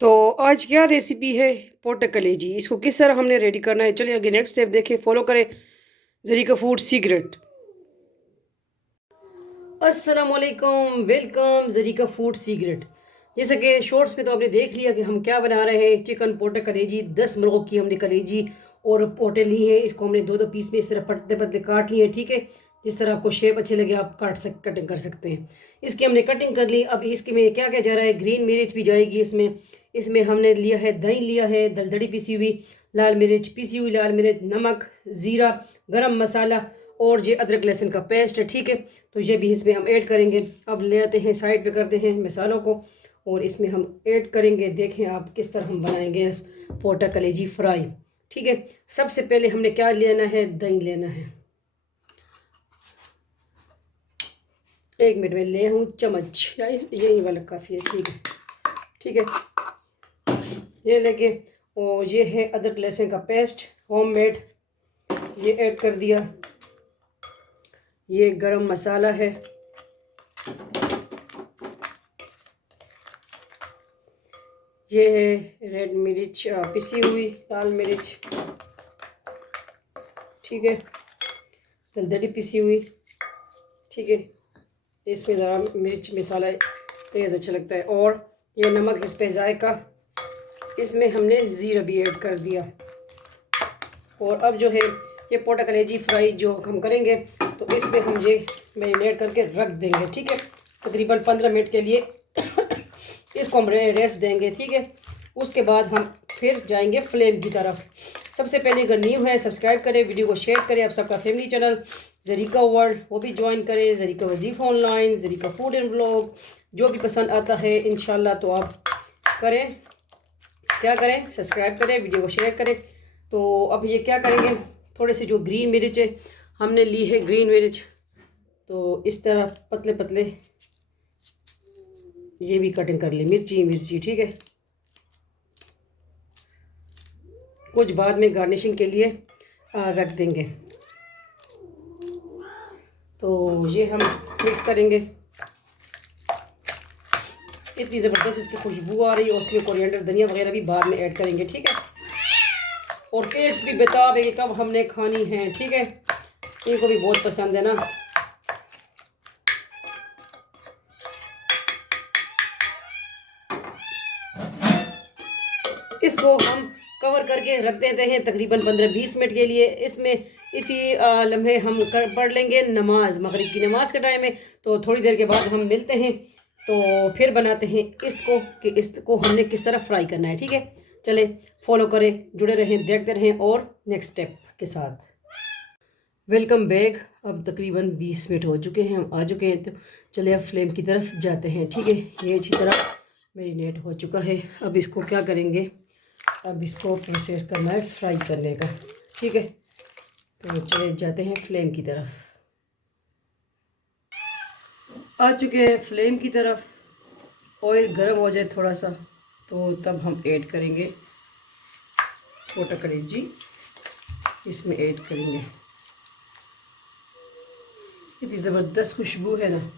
तो आज क्या रेसिपी है पोटक कलेजी। इसको किस तरह हमने रेडी करना है, चलिए आगे नेक्स्ट स्टेप देखें, फॉलो करें जरीका फूड सीक्रेट। अस्सलाम वालेकुम, वेलकम जरीका फूड सीक्रेट। जैसे कि शॉर्ट्स में तो आपने देख लिया कि हम क्या बना रहे हैं। चिकन पोटक कलेजी, 10 मुर्गों की हमने कलेजी और पोटे ली है। इसको हमने दो दो पीस में इस तरह पतले पतले काट लिए, ठीक है। जिस तरह आपको शेप अच्छे लगे आप कटिंग कर सकते हैं। इसकी हमने कटिंग कर ली। अब इसके में क्या क्या जा रहा है, ग्रीन मिर्च भी जाएगी इसमें। इसमें हमने लिया है दही, लिया है दलदड़ी पिसी हुई, लाल मिर्च पिसी हुई, लाल मिर्च, नमक, ज़ीरा, गरम मसाला और ये अदरक लहसुन का पेस्ट है, ठीक है। तो ये भी इसमें हम ऐड करेंगे। अब ले आते हैं साइड पे, करते हैं मसालों को और इसमें हम ऐड करेंगे। देखें आप किस तरह हम बनाएंगे पोटा कलेजी फ्राई, ठीक है। सबसे पहले हमने क्या लेना है, दही लेना है। 1 मिनट में ले हूँ चम्मच, या यही वाला काफ़ी है, ठीक है, ठीक है। ये लेके और ये है अदरक लहसुन का पेस्ट होममेड, ये ऐड कर दिया। ये गरम मसाला है, ये है रेड मिर्च पिसी हुई, लाल मिर्च, ठीक है, दलदली पिसी हुई, ठीक है। इसमें ज़रा मिर्च मसाला तेज़ अच्छा लगता है। और ये नमक इस पे जायका। इसमें हमने ज़ीरा भी ऐड कर दिया। और अब जो है ये पोटा कलेजी फ्राई जो हम करेंगे तो इसमें हम ये मैरिनेट करके रख देंगे, ठीक है। तकरीबन 15 मिनट के लिए इसको हम रेस्ट देंगे, ठीक है। उसके बाद हम फिर जाएंगे फ्लेम की तरफ। सबसे पहले अगर न्यू है सब्सक्राइब करें, वीडियो को शेयर करें। आप सबका फैमिली चैनल जरीका वर्ल्ड वो भी ज्वाइन करें, जरीका वजीफ़ा ऑनलाइन, जरीका फूड एंड ब्लॉग, जो भी पसंद आता है इंशाल्लाह तो आप करें, क्या करें, सब्सक्राइब करें, वीडियो को शेयर करें। तो अब ये क्या करेंगे, थोड़े से जो ग्रीन मिर्च है हमने ली है, ग्रीन मिर्च, तो इस तरह पतले पतले ये भी कटिंग कर ले, मिर्ची मिर्ची, ठीक है। कुछ बाद में गार्निशिंग के लिए रख देंगे। तो ये हम मिक्स करेंगे। इतनी ज़बरदस्त इसकी खुशबू आ रही है। उसमें कोरिएंडर धनिया वगैरह भी बाद में ऐड करेंगे, ठीक है। और टेस्ट भी बता देंगे कब हमने खानी है, ठीक है। इनको भी बहुत पसंद है ना। इसको हम कवर करके रख देते हैं तकरीबन 15-20 मिनट के लिए। इसमें इसी लम्हे हम पढ़ लेंगे नमाज, मगरिब की नमाज का टाइम है। तो थोड़ी देर के बाद हम मिलते हैं, तो फिर बनाते हैं इसको कि इसको हमने किस तरह फ्राई करना है, ठीक है। चले फॉलो करें, जुड़े रहें, देखते रहें और नेक्स्ट स्टेप के साथ। Welcome back. अब तकरीबन 20 मिनट हो चुके हैं, हम आ चुके हैं। तो चले अब फ्लेम की तरफ जाते हैं, ठीक है। ये अच्छी तरह मैरिनेट हो चुका है। अब इसको क्या करेंगे, अब इसको प्रोसेस करना है फ्राई करने का, ठीक है। तो चले जाते हैं फ्लेम की तरफ। आ चुके हैं फ्लेम की तरफ। ऑयल गर्म हो जाए थोड़ा सा तो तब हम ऐड करेंगे पोटा कलेजी, इसमें ऐड करेंगे। इतनी ज़बरदस्त खुशबू है ना।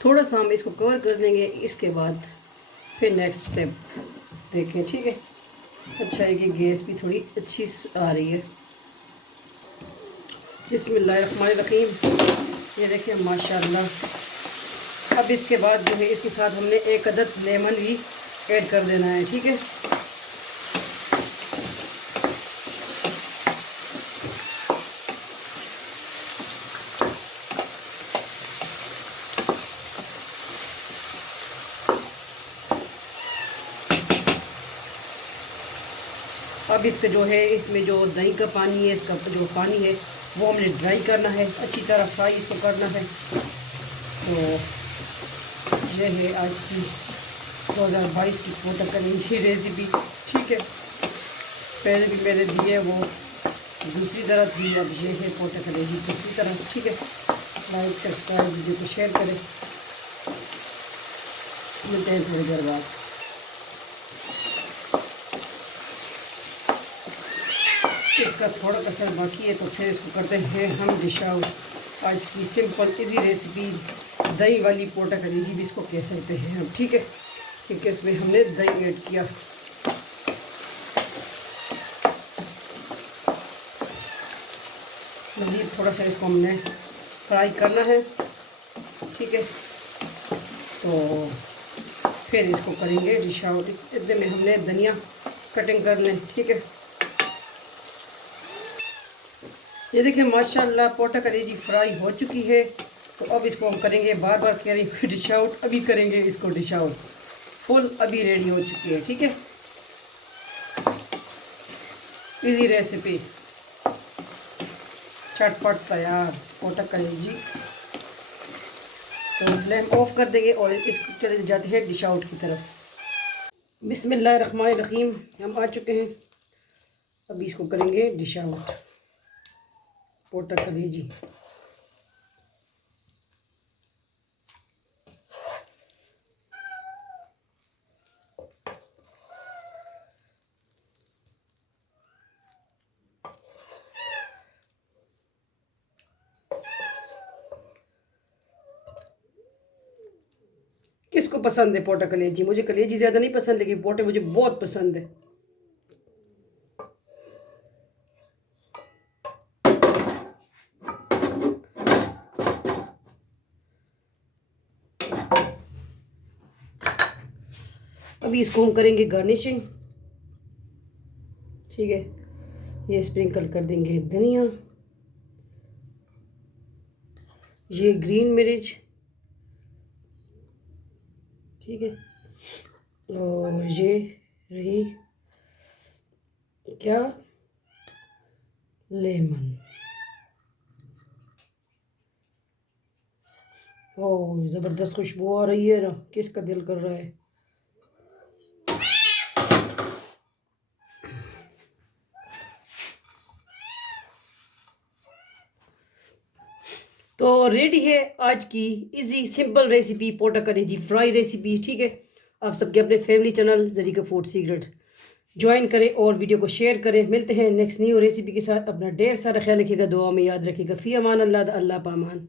थोड़ा सा हम इसको कवर कर देंगे, इसके बाद फिर नेक्स्ट स्टेप देखें, ठीक है। अच्छा है कि गैस भी थोड़ी अच्छी आ रही है। बिस्मिल्लाहिर्रहमानिर्रहीम। ये देखिए माशाल्लाह। अब इसके बाद जो है इसके साथ हमने एक अदद लेमन भी ऐड कर देना है, ठीक है। अब इसका जो है इसमें जो दही का पानी है, इसका जो पानी है वो हमने ड्राई करना है, अच्छी तरह फ्राई इसको करना है। तो ये है आज की 2022 की पोटा कलेजी रेसिपी, ठीक है। पहले भी मैंने दिए वो दूसरी तरफ थी, अब ये है पोटा कलेजी दूसरी तरफ। ठीक है, लाइक सब्सक्राइब वीडियो को शेयर करें। मिलते हैं थोड़ी देर बाद। इसका थोड़ा कसर बाकी है, तो फिर इसको करते हैं हम डिश आउट। आज की सिंपल इजी रेसिपी दही वाली पोटा कलेजी भी इसको कह सकते हैं हम। ठीक है, क्योंकि इसमें हमने दही ऐड किया। मज़ीद थोड़ा सा इसको हमने फ्राई करना है। ठीक है, तो फिर इसको करेंगे डिश आउट। इतने में हमने धनिया कटिंग कर लें। ठीक है, ये देखिए माशाल्लाह पोटा कलेजी फ्राई हो चुकी है। तो अब इसको हम करेंगे, बार बार कह रही हूँ डिश आउट, अभी करेंगे इसको डिश आउट। फुल अभी रेडी हो चुकी है। ठीक है, इजी रेसिपी, चटपट तैयार पोटा कलेजी। तो फ्लेम ऑफ कर देंगे और इसको चले जाते हैं डिश आउट की तरफ। बिस्मिल्लाहिर्रहमानिर्रहीम, हम आ चुके हैं। अभी इसको करेंगे डिश आउट पोटा कलेजी। किसको पसंद है पोटा कलेजी? मुझे कलेजी ज़्यादा नहीं पसंद, लेकिन पोटे मुझे बहुत पसंद है। अभी इसको हम करेंगे गार्निशिंग। ठीक है, ये स्प्रिंकल कर देंगे धनिया, ये ग्रीन मिर्च। ठीक है, और ये रही क्या, लेमन। ओह ज़बरदस्त खुशबू आ रही है ना, किसका दिल कर रहा है। तो रेडी है आज की इजी सिंपल रेसिपी पोटा कलेजी फ्राई रेसिपी। ठीक है, आप सबके अपने family channel Zarika food secret join करें और वीडियो को शेयर करें। मिलते हैं नेक्स्ट न्यू रेसिपी के साथ। अपना ढेर सारा ख्याल रखिएगा, दुआ में याद रखिएगा। फ़ी अमान अल्लाह, अल्लाह पामान।